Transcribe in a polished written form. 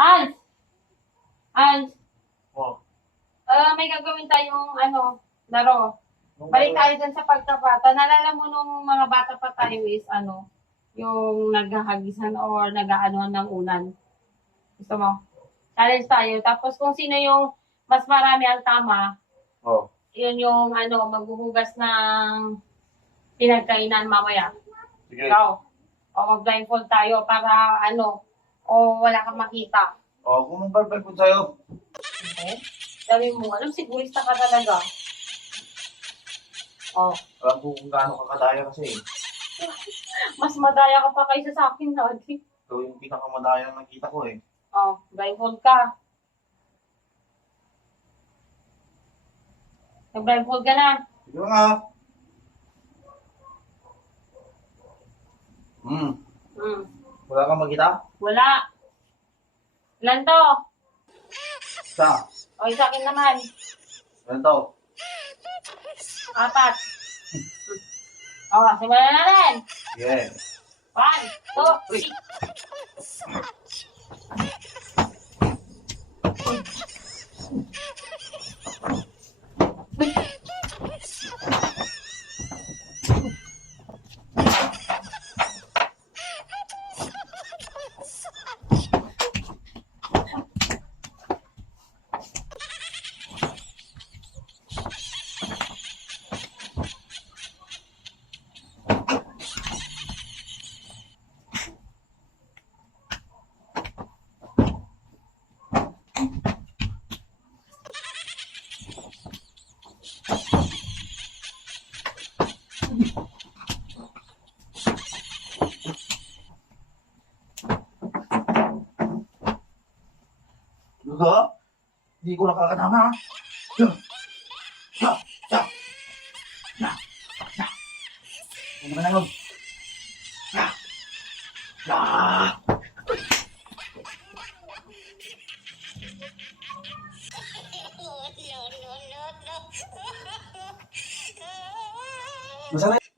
Hans! Hans! Oh. May gagawin tayong laro. Balik tayo dun sa pagkabata. Naalala mo nung mga bata pa tayo is yung naghahagisan or nag-aanohan ng unan. Gusto mo? Challenge tayo. Tapos kung sino yung mas marami ang tama, Oh. yun yung maghuhugas ng pinagkainan mamaya. Sige. Ikaw. O mag-blindfold tayo para o wala kang makita. Oh, kung mag-perfect po sa'yo. Okay? Sabi mo, alam sigurista ka talaga. Oh, Alam ko kung gaano kakadaya kasi. mas madaya ka pa kaysa sa akin, Lodi. Ito yung pinakamadaya na nakita ko eh. Oh, blindfold ka. Nag-blindfold ka na. Sige nga. Wala kang makita? Wala. Ilan to? Isa. O, isa akin naman. Ilan to? 4. O, simulan na natin. Sige. 1, 2, Luga? Hindi ko nakakatama. Ya. Ya. Ya. Ya. Ya. Ano ba na yun? Ya. Ya. Masana